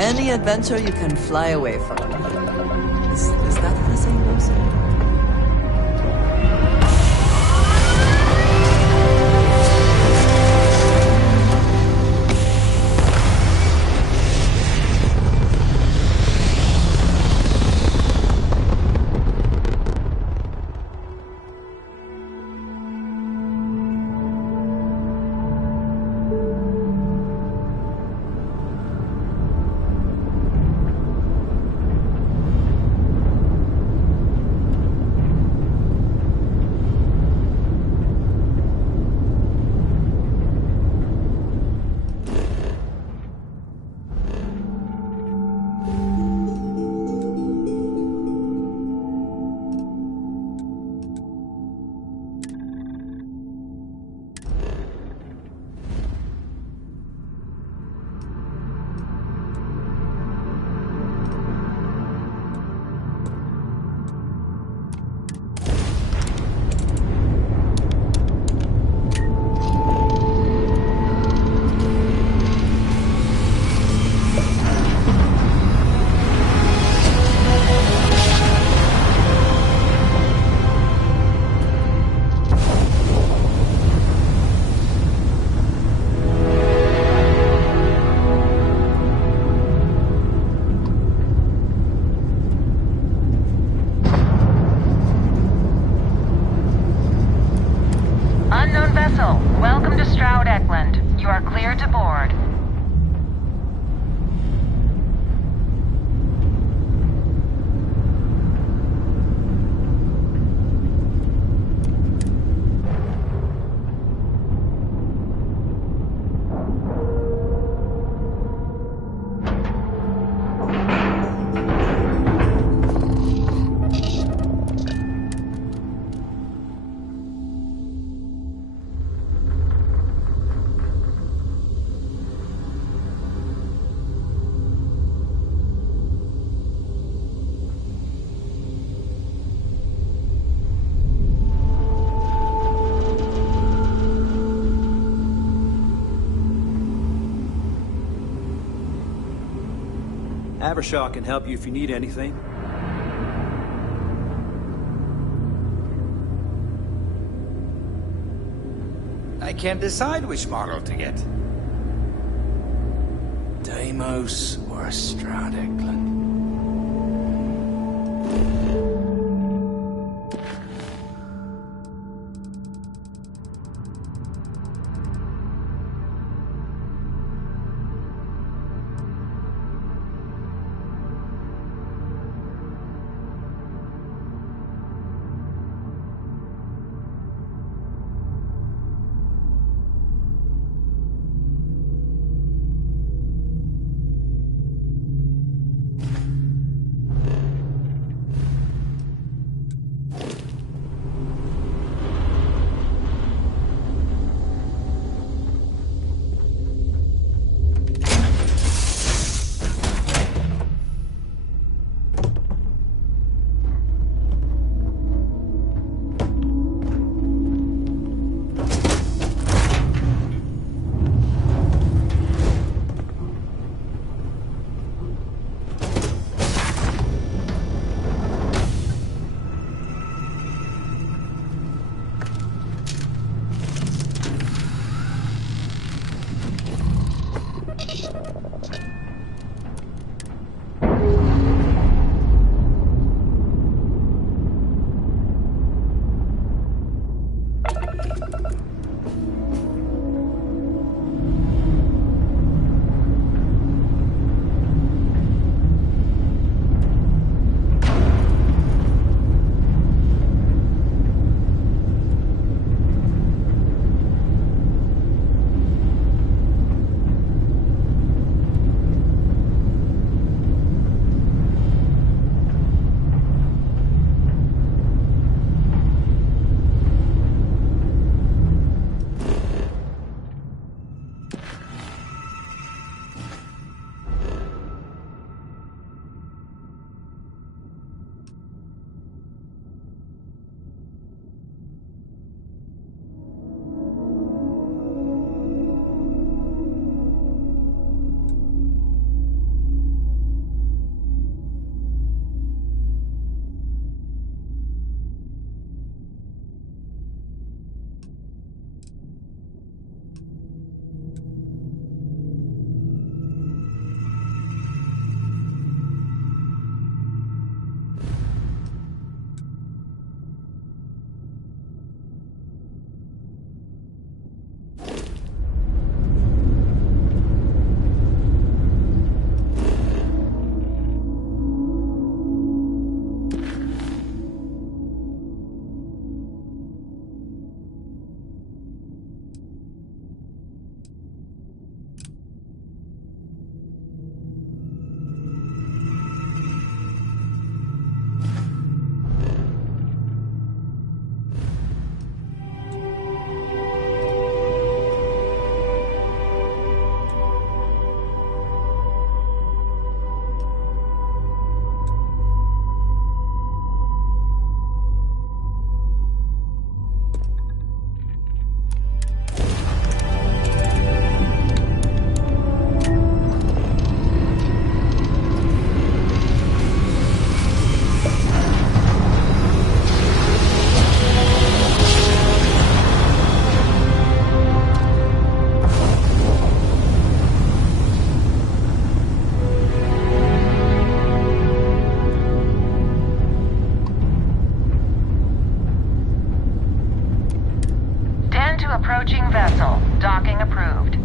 Any adventure you can fly away from. Is that how the saying goes? Avershaw can help you if you need anything. I can't decide which model to get. Deimos or Strahd Eklund? vessel. Docking approved.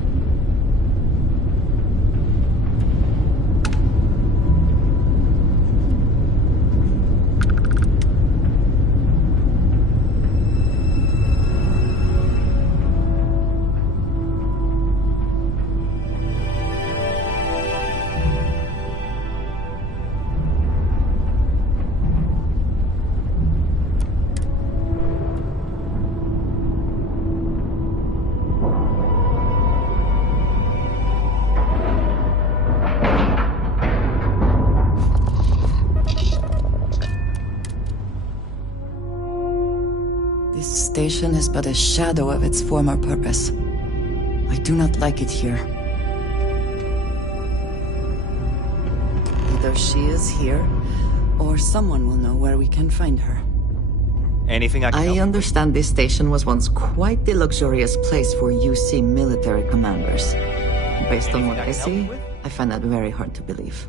This station is but a shadow of its former purpose. I do not like it here. Either she is here, or someone will know where we can find her. Anything I can help? I understand this station was once quite the luxurious place for UC military commanders. Based on what I see, I find that very hard to believe.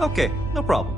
Okay, no problem.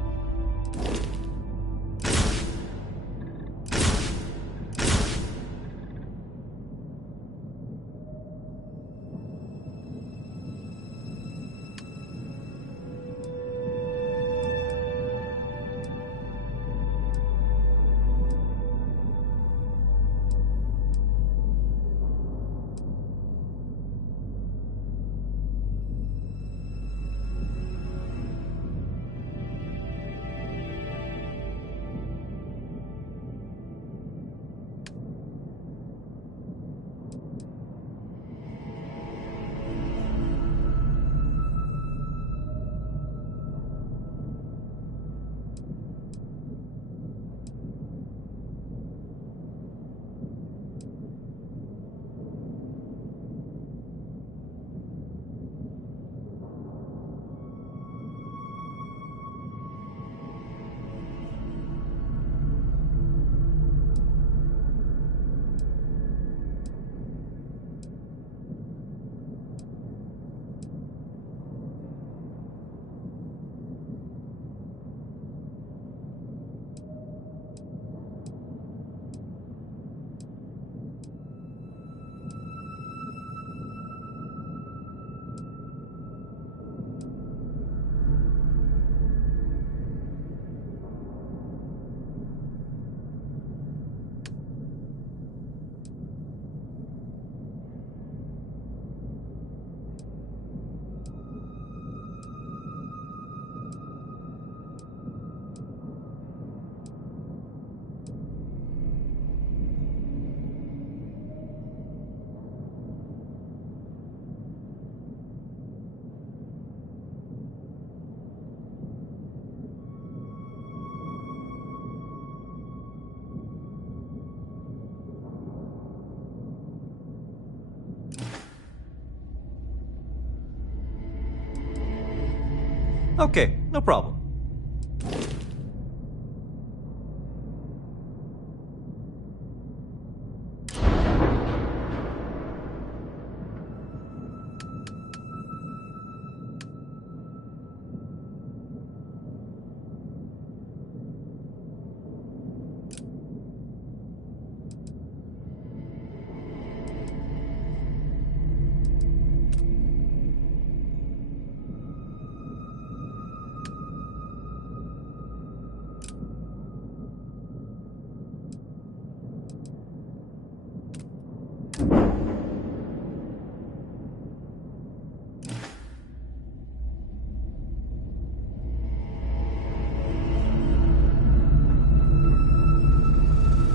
Okay, no problem.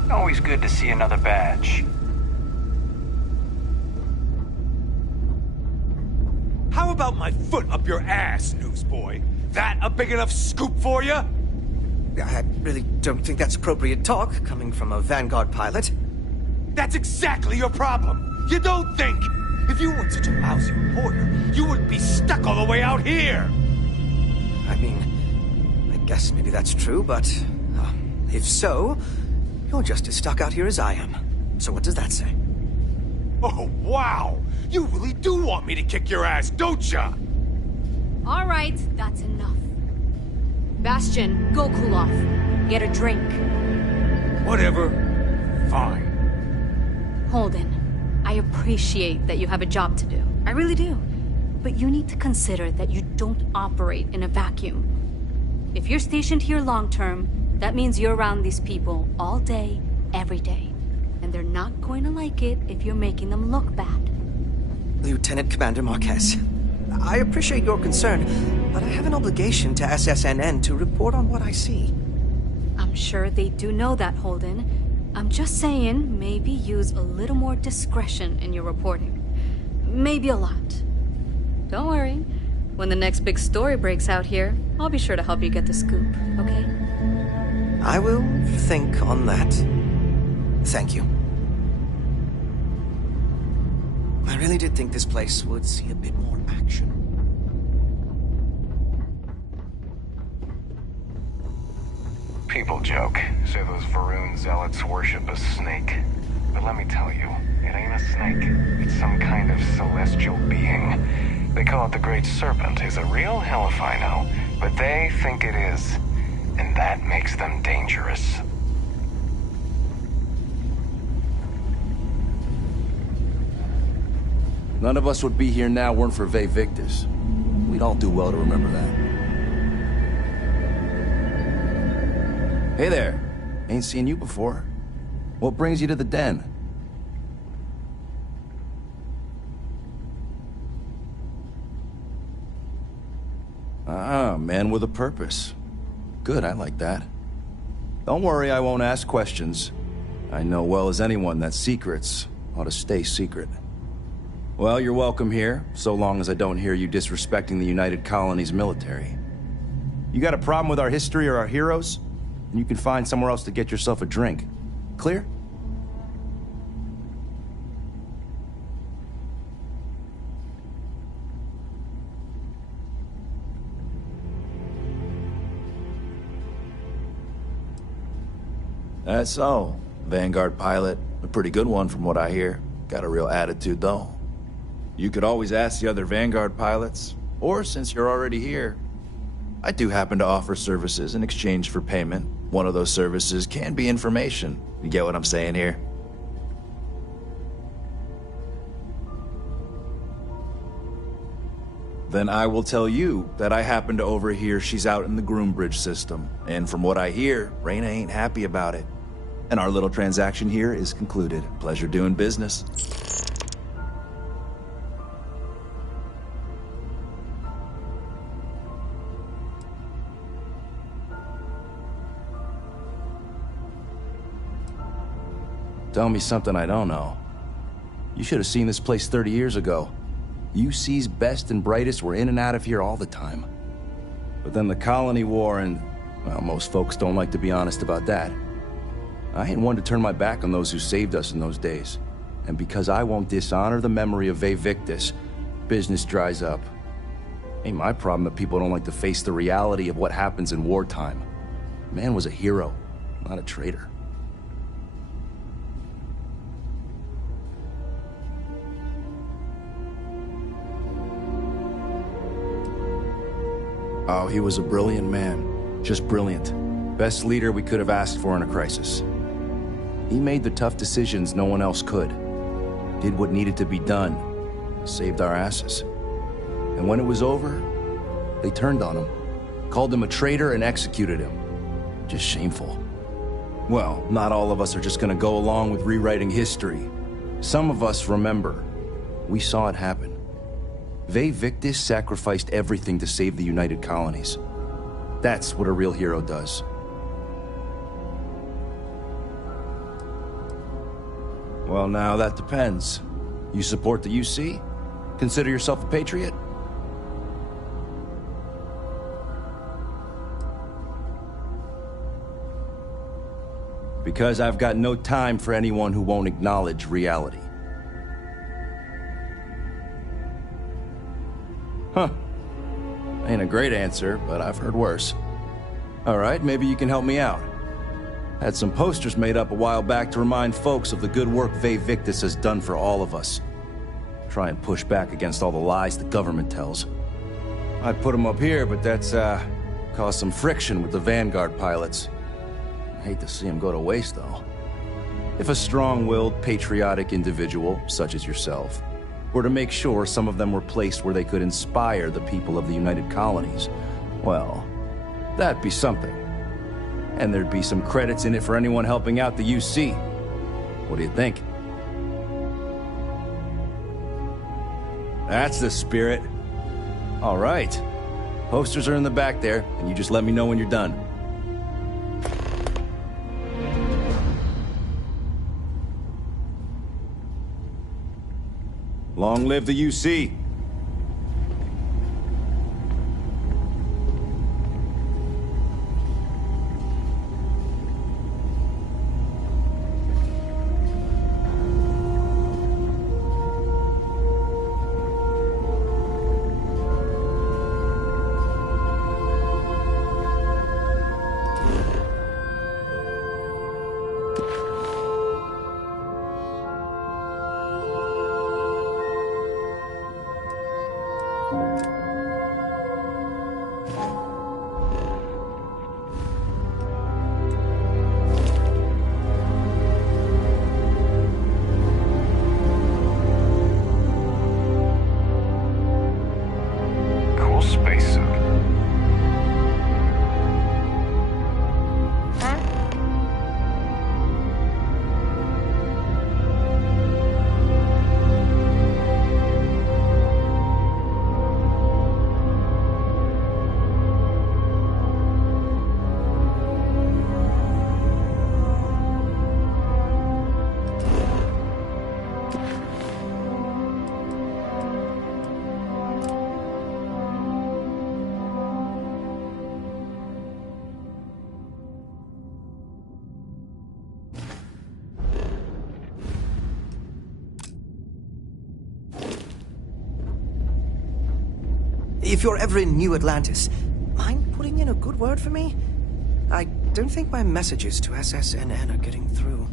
Always good to see another badge. How about my foot up your ass, newsboy? That a big enough scoop for you? I really don't think that's appropriate talk, coming from a Vanguard pilot. That's exactly your problem. You don't think. If you weren't such a lousy reporter, you wouldn't be stuck all the way out here. I mean, I guess maybe that's true, but if so, you're just as stuck out here as I am. So what does that say? Oh, wow! You really do want me to kick your ass, don't ya? All right, that's enough. Bastion, go cool off. Get a drink. Whatever. Fine. Holden, I appreciate that you have a job to do. I really do. But you need to consider that you don't operate in a vacuum. If you're stationed here long term, that means you're around these people all day, every day. And they're not going to like it if you're making them look bad. Lieutenant Commander Marquez, I appreciate your concern, but I have an obligation to SSNN to report on what I see. I'm sure they do know that, Holden. I'm just saying, maybe use a little more discretion in your reporting. Maybe a lot. Don't worry. When the next big story breaks out here, I'll be sure to help you get the scoop, okay? I will think on that. Thank you. I really did think this place would see a bit more action. People joke, say those Varun zealots worship a snake. But let me tell you, it ain't a snake. It's some kind of celestial being. They call it the Great Serpent. Is it real? Hell if I know. But they think it is. And that makes them dangerous. None of us would be here now weren't for Vae Victis. We'd all do well to remember that. Hey there. Ain't seen you before. What brings you to the den? Ah, man with a purpose. Good, I like that. Don't worry, I won't ask questions. I know well as anyone that secrets ought to stay secret. Well, you're welcome here, so long as I don't hear you disrespecting the United Colonies military. You got a problem with our history or our heroes? And you can find somewhere else to get yourself a drink. Clear? That's so. Vanguard pilot. A pretty good one from what I hear. Got a real attitude, though. You could always ask the other Vanguard pilots. Or, since you're already here, I do happen to offer services in exchange for payment. One of those services can be information. You get what I'm saying here? Then I will tell you that I happen to overhear she's out in the Groombridge system. And from what I hear, Reyna ain't happy about it. And our little transaction here is concluded. Pleasure doing business. Tell me something I don't know. You should have seen this place 30 years ago. UC's best and brightest were in and out of here all the time. But then the Colony War and, well, most folks don't like to be honest about that. I ain't one to turn my back on those who saved us in those days. And because I won't dishonor the memory of Vae Victis, business dries up. Ain't my problem that people don't like to face the reality of what happens in wartime. Man was a hero, not a traitor. Oh, he was a brilliant man. Just brilliant. Best leader we could have asked for in a crisis. He made the tough decisions no one else could. Did what needed to be done. Saved our asses. And when it was over, they turned on him. Called him a traitor and executed him. Just shameful. Well, not all of us are just gonna go along with rewriting history. Some of us remember. We saw it happen. Vae Victis sacrificed everything to save the United Colonies. That's what a real hero does. Well, now that depends. You support the UC? Consider yourself a patriot? Because I've got no time for anyone who won't acknowledge reality. Huh. Ain't a great answer, but I've heard worse. All right, maybe you can help me out. Had some posters made up a while back to remind folks of the good work Vae Victis has done for all of us. Try and push back against all the lies the government tells. I'd put them up here, but that's, caused some friction with the Vanguard pilots. I hate to see them go to waste, though. If a strong-willed, patriotic individual, such as yourself, were to make sure some of them were placed where they could inspire the people of the United Colonies, well, that'd be something. And there'd be some credits in it for anyone helping out the UC. What do you think? That's the spirit. All right. Posters are in the back there, and you just let me know when you're done. Long live the UC. If you're ever in New Atlantis, mind putting in a good word for me? I don't think my messages to SSNN are getting through.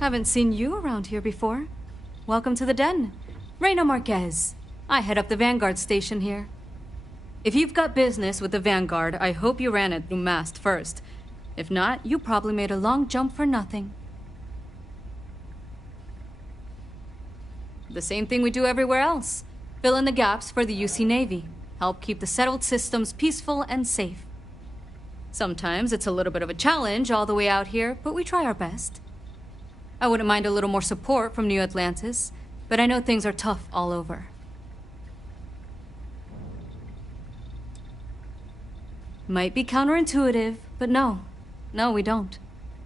Haven't seen you around here before. Welcome to the den. Reina Marquez. I head up the Vanguard station here. If you've got business with the Vanguard, I hope you ran it through MAST first. If not, you probably made a long jump for nothing. The same thing we do everywhere else. Fill in the gaps for the UC Navy. Help keep the settled systems peaceful and safe. Sometimes it's a little bit of a challenge all the way out here, but we try our best. I wouldn't mind a little more support from New Atlantis, but I know things are tough all over. Might be counterintuitive, but no, we don't.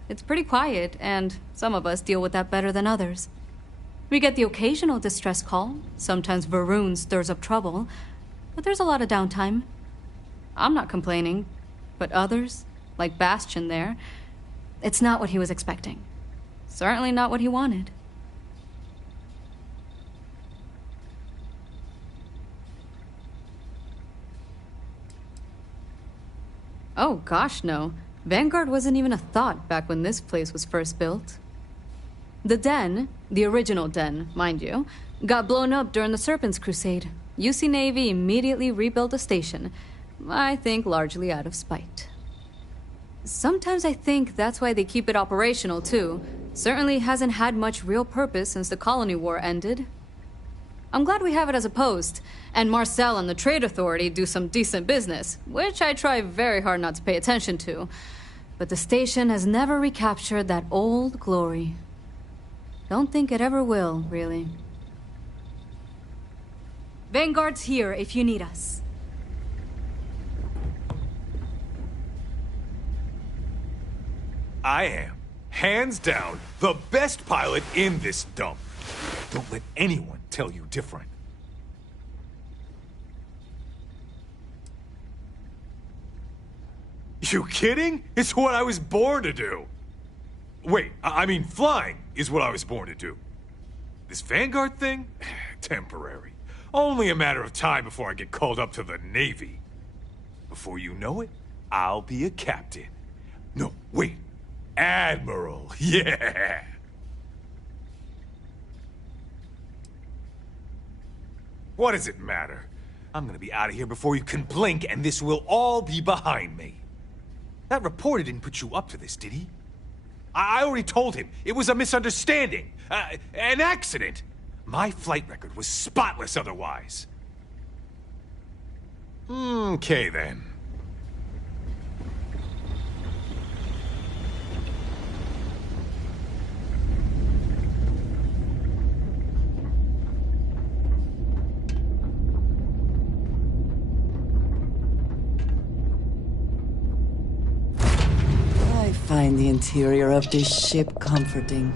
It's pretty quiet, and some of us deal with that better than others. We get the occasional distress call, sometimes Varun stirs up trouble, but there's a lot of downtime. I'm not complaining, but others, like Bastion there, it's not what he was expecting. Certainly not what he wanted. Oh gosh, no. Vanguard wasn't even a thought back when this place was first built. The den, the original den, mind you, got blown up during the Serpent's Crusade. UC Navy immediately rebuilt the station, I think largely out of spite. Sometimes I think that's why they keep it operational too. Certainly hasn't had much real purpose since the Colony War ended. I'm glad we have it as a post, and Marcel and the Trade Authority do some decent business, which I try very hard not to pay attention to. But the station has never recaptured that old glory. Don't think it ever will, really. Vanguard's here if you need us. I am, hands down, the best pilot in this dump. Don't let anyone tell you different. You kidding? It's what I was born to do. Wait, I mean flying is what I was born to do. This Vanguard thing? Temporary. Only a matter of time before I get called up to the Navy. Before you know it, I'll be a captain. No, wait. Admiral. Yeah. What does it matter? I'm gonna be out of here before you can blink, and this will all be behind me. That reporter didn't put you up to this, did he? I already told him. It was a misunderstanding. An accident. My flight record was spotless otherwise. Okay, then. I find the interior of this ship comforting.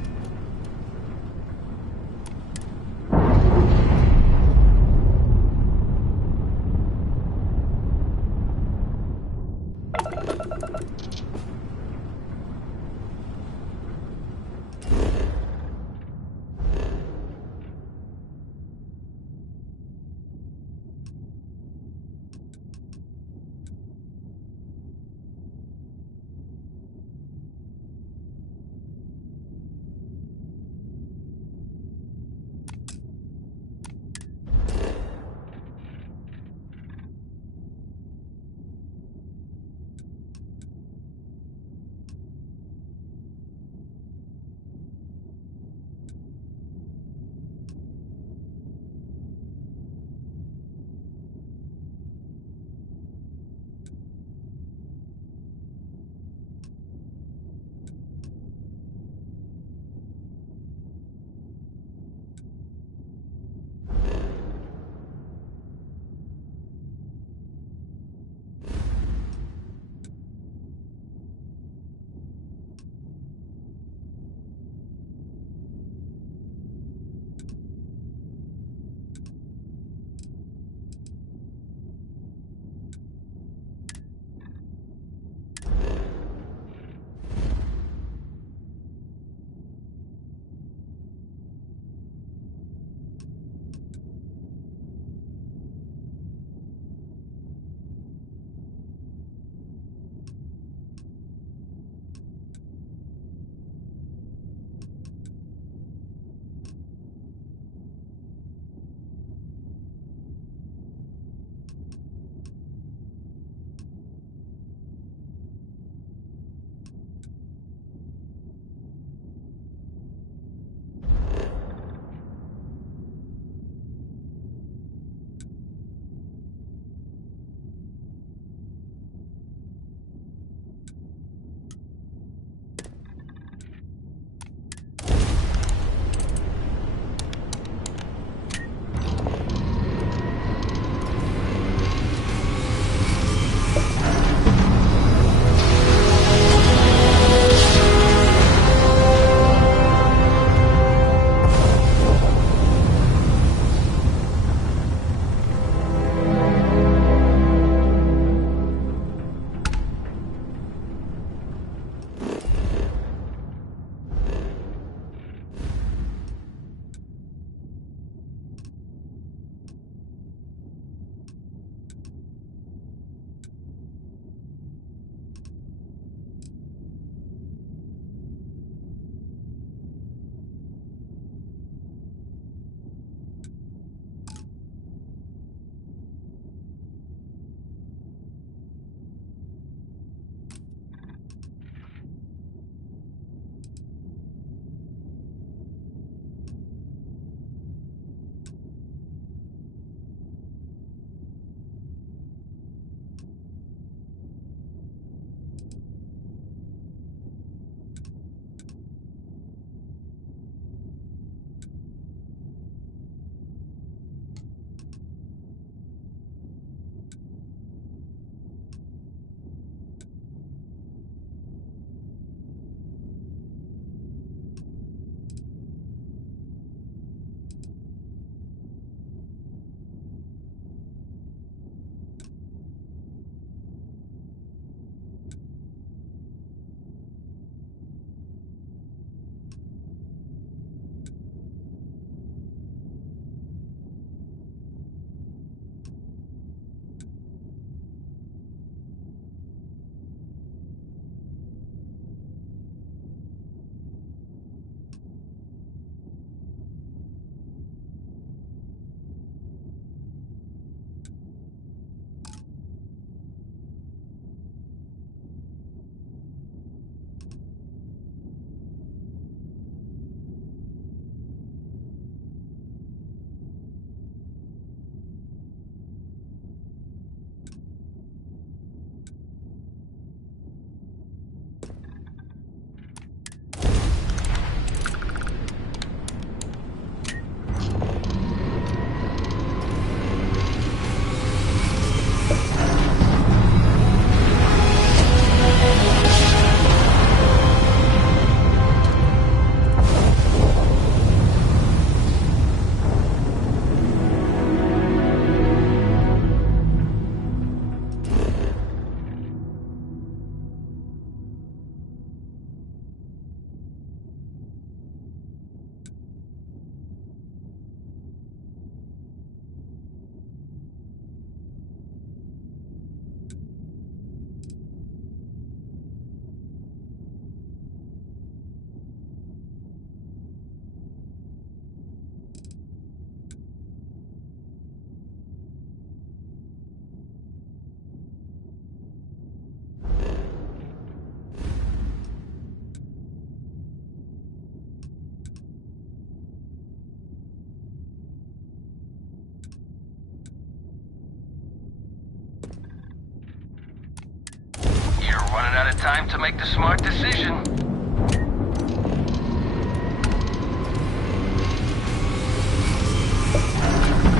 Time to make the smart decision.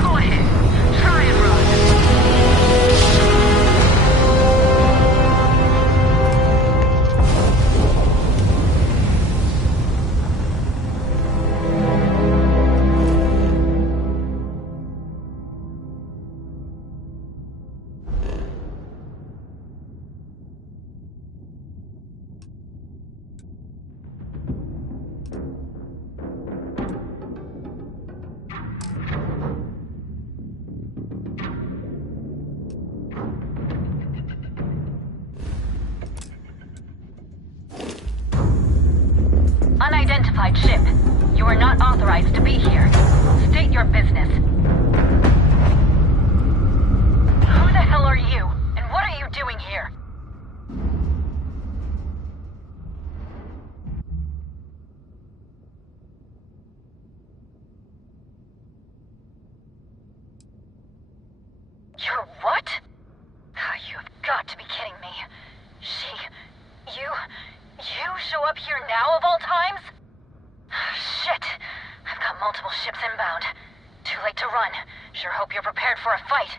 Go ahead. Try and run. Unidentified ship. You are not authorized to be here. State your business. Who the hell are you? And what are you doing here? You're what? You have got to be kidding me. You show up here now of all times? Shit. I've got multiple ships inbound. Too late to run. Sure hope you're prepared for a fight.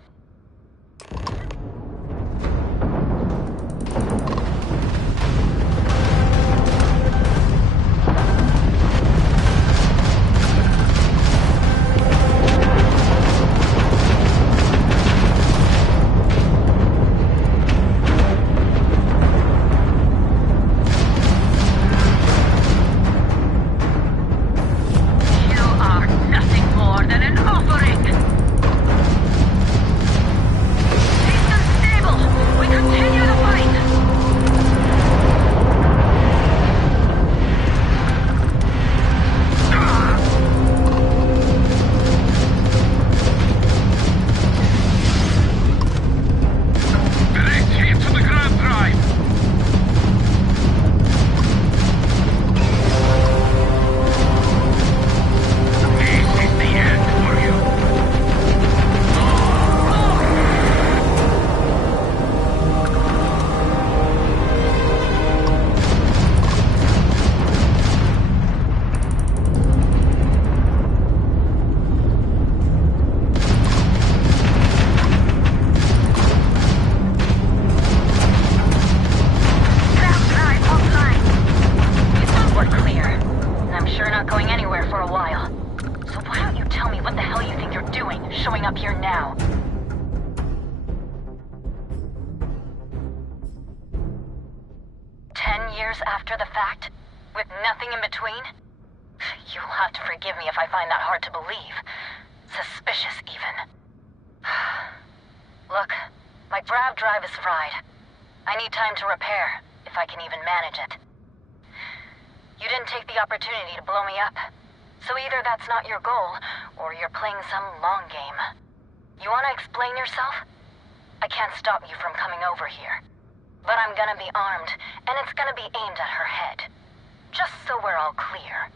After the fact? With nothing in between? You'll have to forgive me if I find that hard to believe. Suspicious, even. Look, my grav drive is fried. I need time to repair, if I can even manage it. You didn't take the opportunity to blow me up. So either that's not your goal, or you're playing some long game. You want to explain yourself? I can't stop you from coming over here. But I'm gonna be armed, and it's gonna be aimed at her head. Just so we're all clear.